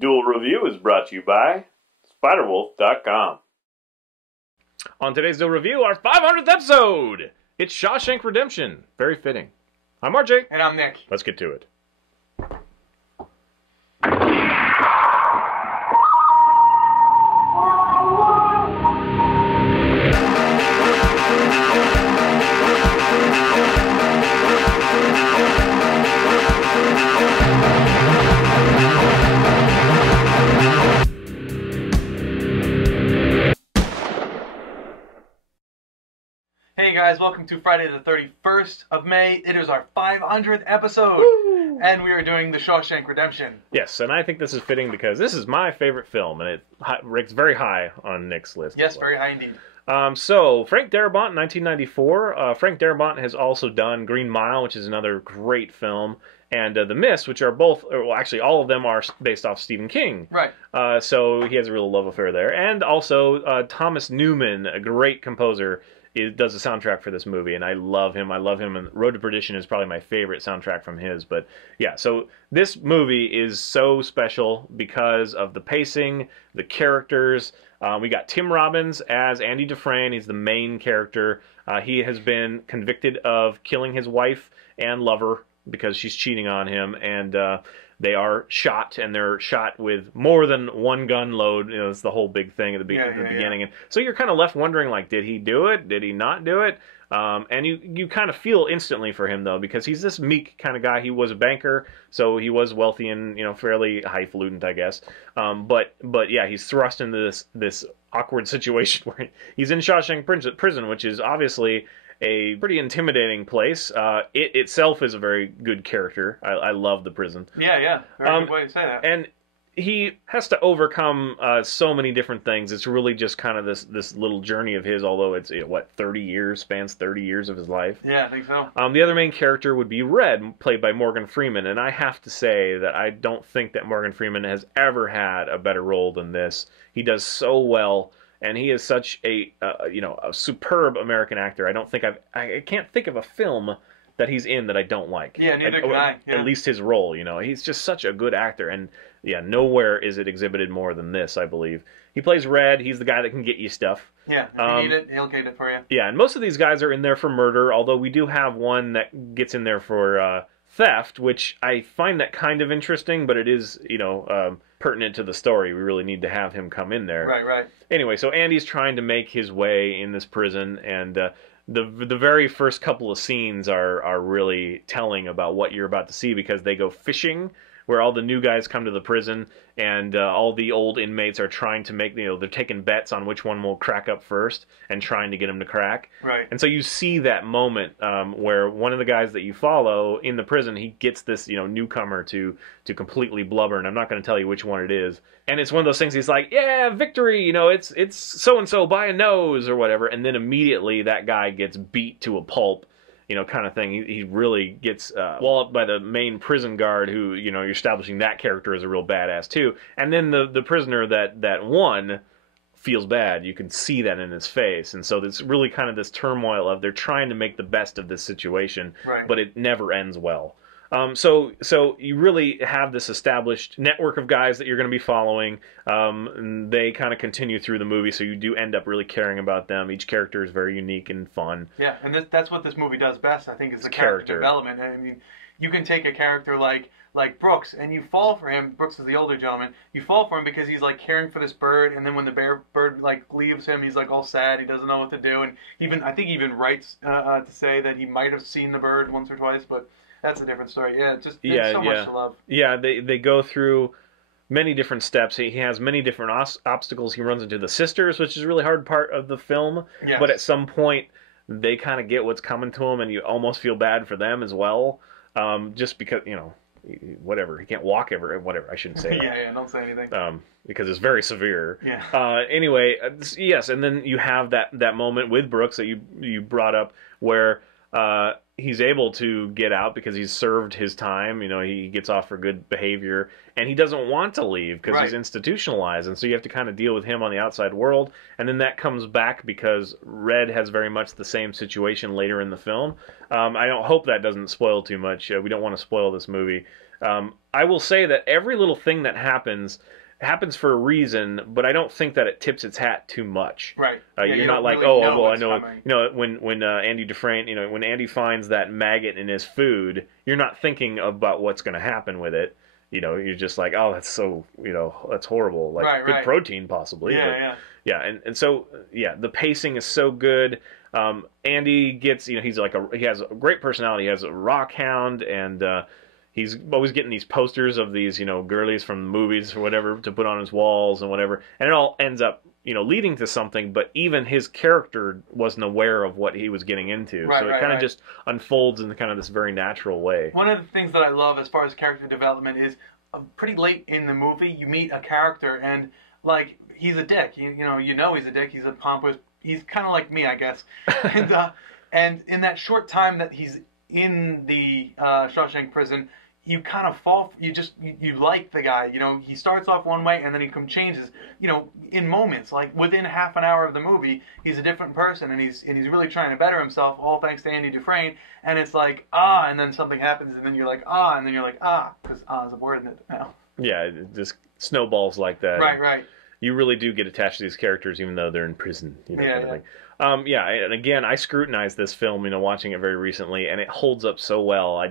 Duel Review is brought to you by SpiderWolf.com. On today's Duel Review, our 500th episode! It's Shawshank Redemption. Very fitting. I'm RJ. And I'm Nick. Let's get to it. Hey guys, welcome to Friday the 31st of May. It is our 500th episode. Woo! And we are doing the Shawshank Redemption. Yes, and I think this is fitting because this is my favorite film, and it ranks very high on Nick's list. Yes, very high indeed. So, Frank Darabont, 1994. Frank Darabont has also done Green Mile, which is another great film, and The Mist, which are both, well, actually, all of them are based off Stephen King. Right. So he has a real love affair there. And also, Thomas Newman, a great composer, does the soundtrack for this movie, and I love him. And Road to Perdition is probably my favorite soundtrack from his. But yeah, so this movie is so special because of the pacing, the characters. We got Tim Robbins as Andy Dufresne. He's the main character. He has been convicted of killing his wife and lover because she's cheating on him, and they are shot, and they're shot with more than one gun load. You know, it's the whole big thing at the beginning. And so you're kind of left wondering, like, did he do it? Did he not do it? And you kind of feel instantly for him, though, because he's this meek kind of guy. He was a banker, so he was wealthy and, you know, fairly highfalutin, I guess. But yeah, he's thrust into this awkward situation where he's in Shawshank prison, which is obviously a pretty intimidating place. It itself is a very good character. I love the prison. Yeah. Very good way to say that. And he has to overcome so many different things. It's really just kind of this little journey of his, although it's, 30 years, spans 30 years of his life. Yeah, I think so. The other main character would be Red, played by Morgan Freeman, and I have to say that I don't think that Morgan Freeman has ever had a better role than this. He does so well. And he is such a superb American actor. I can't think of a film that he's in that I don't like. Yeah, neither can I. Yeah. At least his role, he's just such a good actor. And yeah, nowhere is it exhibited more than this, I believe. He plays Red. He's the guy that can get you stuff. Yeah, if you need it, he'll get it for you. Yeah, and most of these guys are in there for murder, although we do have one that gets in there for theft, which I find that kind of interesting, but it is, pertinent to the story. We really need to have him come in there. Right. Anyway, so Andy's trying to make his way in this prison, and the very first couple of scenes are really telling about what you're about to see, because they go fishing, where all the new guys come to the prison, and all the old inmates are trying to make, they're taking bets on which one will crack up first, and trying to get them to crack. Right. And so you see that moment where one of the guys that you follow in the prison, he gets this, newcomer to completely blubber, and I'm not going to tell you which one it is. And it's one of those things, he's like, yeah, victory, it's so-and-so by a nose, or whatever, and then immediately that guy gets beat to a pulp, kind of thing. He really gets walloped by the main prison guard, who, you're establishing that character as a real badass too. And then the prisoner that won feels bad. You can see that in his face. And so it's really kind of this turmoil of they're trying to make the best of this situation, right, but it never ends well. So you really have this established network of guys that you're going to be following. And they kind of continue through the movie, so you do end up really caring about them. Each character is very unique and fun. Yeah, and that's what this movie does best, I think, is the character development. I mean, you can take a character like Brooks, and you fall for him. Brooks is the older gentleman. You fall for him because he's like caring for this bird, and then when the bird like leaves him, he's like all sad. He doesn't know what to do, and I think he even writes to say that he might have seen the bird once or twice, but that's a different story. Yeah, it's so much to love. Yeah, they go through many different steps. He has many different obstacles. He runs into the sisters, which is a really hard part of the film. Yes. But at some point, they kind of get what's coming to him, and you almost feel bad for them as well. Just because, whatever. He can't walk ever. Whatever. I shouldn't say that. Yeah, don't say anything. Because it's very severe. Yeah. Anyway, yes, and then you have that moment with Brooks that you brought up where he's able to get out because he's served his time. You know, he gets off for good behavior, and he doesn't want to leave because he's institutionalized, and so you have to kind of deal with him on the outside world, and then that comes back because Red has very much the same situation later in the film. I don't hope that doesn't spoil too much. We don't want to spoil this movie. I will say that every little thing that happens for a reason, but I don't think that it tips its hat too much. Right. You're not like, really oh, well, I know, coming. you know, when Andy Dufresne, you know, when Andy finds that maggot in his food, you're not thinking about what's going to happen with it. You know, you're just like, oh, that's so, you know, that's horrible. Like, good protein, possibly. Yeah, and so, yeah, the pacing is so good. Andy gets, you know, he has a great personality. He has a rock hound, and he's always getting these posters of these, you know, girlies from the movies or whatever to put on his walls and whatever. And it all ends up, you know, leading to something, but even his character wasn't aware of what he was getting into. So it kind of just unfolds in kind of this very natural way. One of the things that I love as far as character development is pretty late in the movie, you meet a character and, like, he's a dick. You know he's a dick. He's a pompous. He's kind of like me, I guess. And in that short time that he's in the Shawshank prison, you kind of fall. You like the guy. You know, he starts off one way and then he changes. You know, in moments, like within half an hour of the movie, he's a different person, and he's really trying to better himself. All thanks to Andy Dufresne. And it's like and then something happens, and then you're like and then you're like because is a word in it now. Yeah, it just snowballs like that. Right. You really do get attached to these characters, even though they're in prison. You know, kind of thing. And again, I scrutinized this film, you know, watching it very recently, and it holds up so well.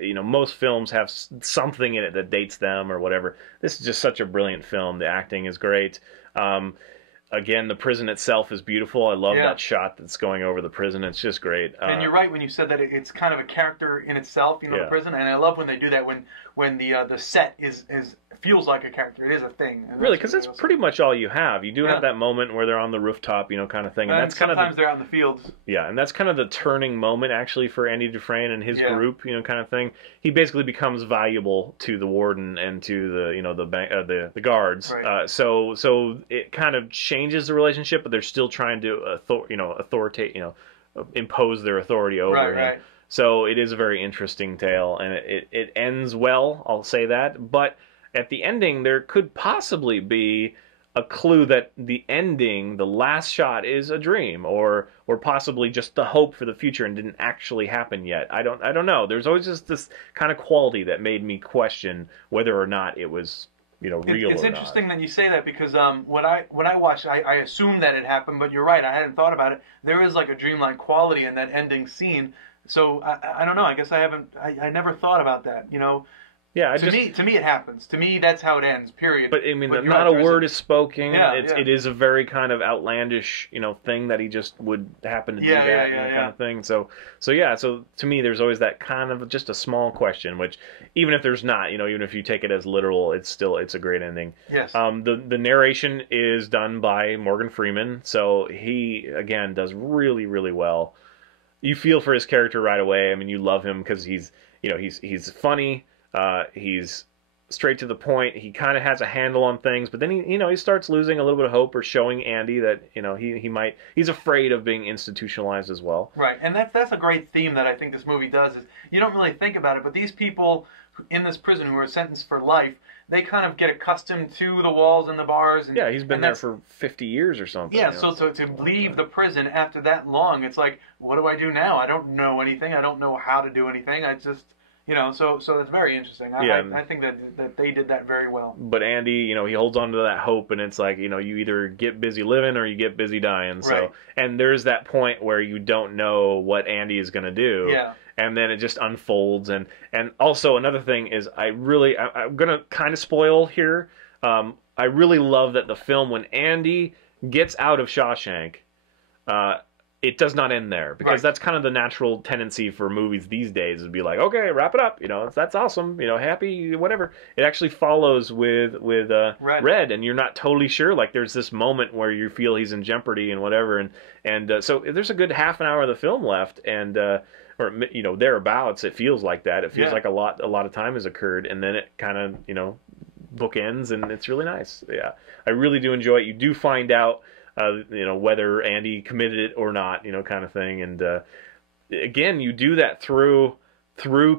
You know, most films have something in it that dates them or whatever. This is just such a brilliant film. The acting is great. Again, the prison itself is beautiful. I love that shot that's going over the prison. It's just great. And you're right when you said that it's kind of a character in itself, you know, the prison. And I love when they do that when the set feels like a character. It is a thing. Really, because that's pretty much all you have. You do have that moment where they're on the rooftop, you know, kind of thing. And that's sometimes they're out in the fields. Yeah, and that's kind of the turning moment, actually, for Andy Dufresne and his group, you know, kind of thing. He basically becomes valuable to the warden and to the, you know, the guards. Right. So it kind of changes the relationship, but they're still trying to, impose their authority over him. Right. So it is a very interesting tale, and it ends well, I'll say that. But at the ending, there could possibly be a clue that the ending, the last shot, is a dream, or possibly just the hope for the future and didn't actually happen yet. I don't know. There's always just this kind of quality that made me question whether or not it was, you know, real. It's interesting that you say that, because when I watched, I assumed that it happened, but you're right. I hadn't thought about it. There is like a dreamlike quality in that ending scene. So I don't know. I guess I never thought about that. You know. Yeah, to me it happens. To me, that's how it ends. Period. But I mean, not a word is spoken. It is a very kind of outlandish, you know, thing that he just would happen to do that kind of thing. So to me, there's always that kind of just a small question, which even if there's not, you know, even if you take it as literal, it's a great ending. Yes. The narration is done by Morgan Freeman, so he again does really, really well. You feel for his character right away. I mean, you love him because he's funny. He's straight to the point. He kind of has a handle on things, but then he starts losing a little bit of hope, or showing Andy that, you know, he's afraid of being institutionalized as well. Right, and that's a great theme that I think this movie does. Is you don't really think about it, but these people in this prison who are sentenced for life, they kind of get accustomed to the walls and the bars. And, he's been there for 50 years or something. Yeah, so to leave the prison after that long, it's like, what do I do now? I don't know anything. I don't know how to do anything. I just... You know, so it's very interesting. I think that they did that very well. But Andy, you know, he holds on to that hope, and it's like, you know, you either get busy living or you get busy dying. So, and there's that point where you don't know what Andy is going to do. Yeah. And then it just unfolds. And also another thing is, I'm going to kind of spoil here. I really love that the film, when Andy gets out of Shawshank, it does not end there, because that's kind of the natural tendency for movies these days, is to be like, okay, wrap it up, you know, that's awesome, you know, happy, whatever. It actually follows with Red, and you're not totally sure. Like, there's this moment where you feel he's in jeopardy and whatever, and so there's a good half an hour of the film left, and or, you know, thereabouts. It feels like that. It feels like a lot of time has occurred, and then it kind of, you know, bookends, and it's really nice. Yeah, I really do enjoy it. You do find out, you know, whether Andy committed it or not, you know, kind of thing. And again, you do that through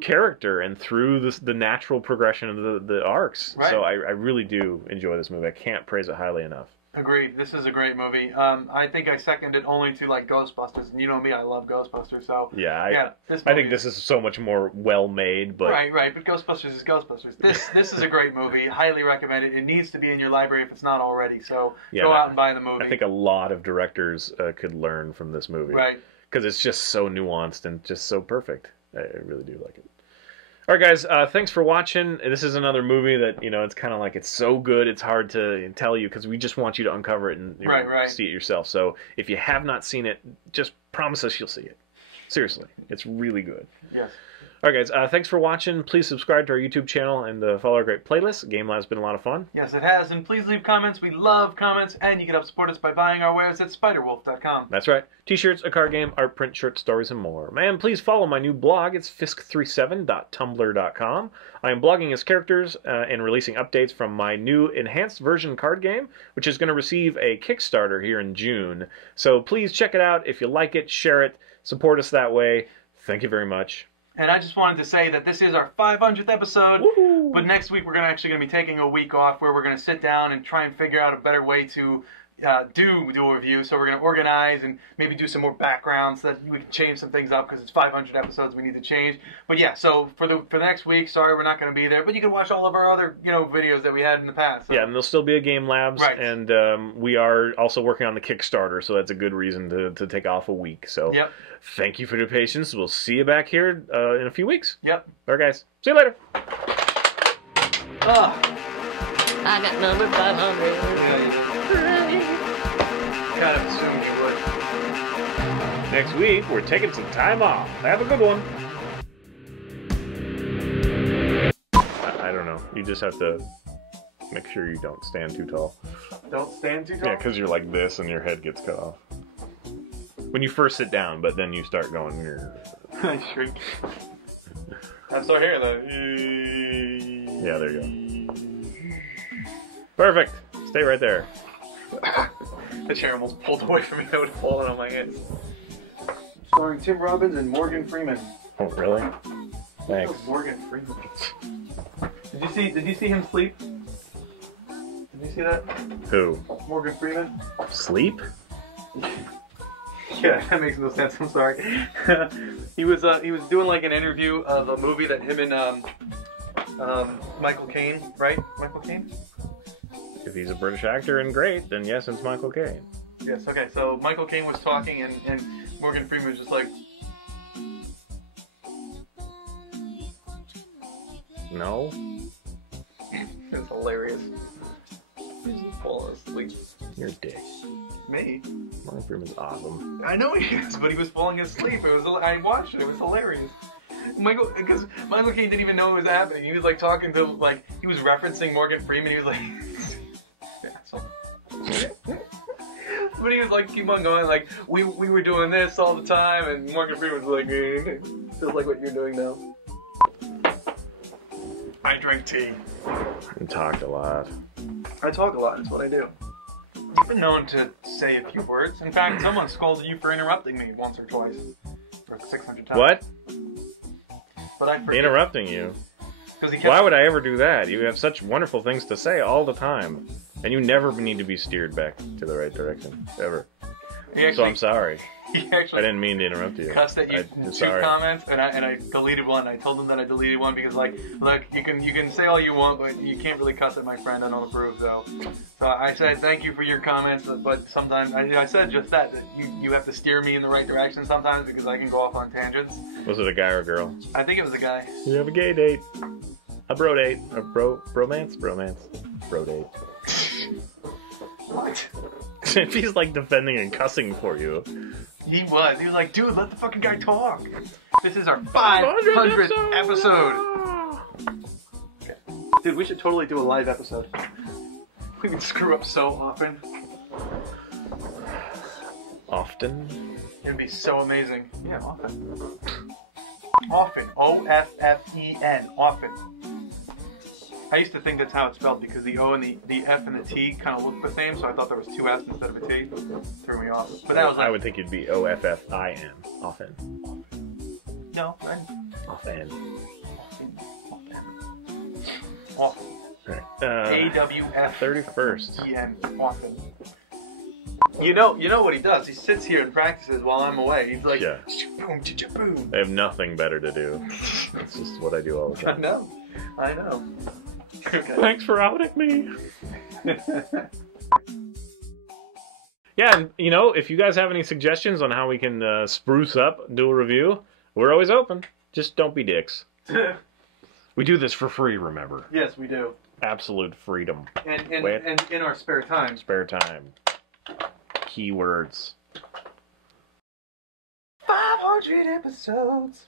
character and through the natural progression of the arcs. Right. So I really do enjoy this movie. I can't praise it highly enough. Agreed. This is a great movie. I think I second it only to like Ghostbusters, and you know me, I love Ghostbusters. So I think this is so much more well made. But right. But Ghostbusters is Ghostbusters. This is a gregreat movie. Highly recommend it. It needs to be in your library if it's not already. So go out and buy the movie. I think a lot of directors could learn from this movie. Right. Because it's just so nuanced and just so perfect. I really do like it. All right, guys, thanks for watching. This is another movie that, it's kind of like it's so good it's hard to tell you because we just want you to uncover it and see it yourself. So if you have not seen it, just promise us you'll see it. Seriously, it's really good. Yes. All right, guys, thanks for watching. Please subscribe to our YouTube channel and follow our great playlist. Game Lab's been a lot of fun. Yes, it has. And please leave comments. We love comments. And you can help support us by buying our wares at spiderwolf.com. That's right. T-shirts, a card game, art print, short stories, and more. And please follow my new blog. It's fisk37.tumblr.com. I am blogging as characters and releasing updates from my new enhanced version card game, which is going to receive a Kickstarter here in June. So please check it out. If you like it, share it. Support us that way. Thank you very much. And I just wanted to say that this is our 500th episode, Woo-hoo! But next week we're actually going to be taking a week off where we're going to sit down and try and figure out a better way to do a review. So we're going to organize and maybe do some more backgrounds so that we can change some things up because it's 500 episodes we need to change. But yeah, so for the next week, sorry we're not going to be there, but you can watch all of our other videos that we had in the past. So. Yeah, and there'll still be a Game Labs, right. And we are also working on the Kickstarter, so that's a good reason to take off a week. So yep. Thank you for your patience. We'll see you back here in a few weeks. Yep. All right, guys. See you later. I got number 500. Yeah, kind of assumed you would. Next week, we're taking some time off. Have a good one. I don't know. You just have to make sure you don't stand too tall. Don't stand too tall? Yeah, because you're like this and your head gets cut off. When you first sit down, but then you start going... I shrink. I'm still here, though. Yeah, there you go. Perfect. Stay right there. The chair almost pulled away from me. I would have fallen on my hands. Starring Tim Robbins and Morgan Freeman. Oh, really? Thanks. Oh, Morgan Freeman. Did you see him sleep? Did you see that? Who? Morgan Freeman. Sleep? Yeah, that makes no sense. I'm sorry. He was doing like an interview of a movie that him and Michael Caine, right? Michael Caine? If he's a British actor and great, then yes, it's Michael Caine. Yes, okay, so Michael Caine was talking and Morgan Freeman was just like... No? It's hilarious. He's just falling asleep. You're a dick. Me? Morgan Freeman's awesome. I know he is, but he was falling asleep. I watched it. It was hilarious. Because Michael Caine didn't even know it was happening. He was like talking to, like, he was referencing Morgan Freeman. He was like... But he was like, keep on going, like, we were doing this all the time, and Morgan Freeman was like, feels like what you're doing now. I drink tea. And talked a lot. I talk a lot, that's what I do. I've been known to say a few words. In fact, someone scolded you for interrupting me once or twice. Or 600 times. What? But I forget. Interrupting you? Why would I ever do that? You have such wonderful things to say all the time. And you never need to be steered back to the right direction. Ever. So I'm sorry. I didn't mean to interrupt you. Cussed at you two comments, and I deleted one. I told them that I deleted one because, like, look, you can say all you want, but you can't really cuss at my friend. I don't approve, so I said thank you for your comments, but sometimes I said just that you have to steer me in the right direction sometimes because I can go off on tangents. Was it a guy or a girl? I think it was a guy. You have a gay date, a bro date, a bromance, bro date. What? If he's like defending and cussing for you. He was like, dude, let the fucking guy talk. This is our 500th episode. Okay. Dude, we should totally do a live episode. We can screw up so often. Often? It'd be so amazing. Yeah, often. Often. O-F-F-E-N. Often. I used to think that's how it's spelled because the O and the F and the T kind of look the same, so I thought there was two F's instead of a T. Threw me off. But that was like... I would think it'd be O-F-F-I-N. Often. No. Offhand. Often. Right. AWF. 31st. EN. Often. You know what he does? He sits here and practices while I'm away. He's like, Yeah. boom, boom. I have nothing better to do. That's just what I do all the I time. know. Okay. Thanks for outing me. Yeah, and if you guys have any suggestions on how we can spruce up, do a review, we're always open. Just don't be dicks. We do this for free, remember. Yes, we do. Absolute freedom. And in our spare time. Spare time. Keywords. 500 episodes.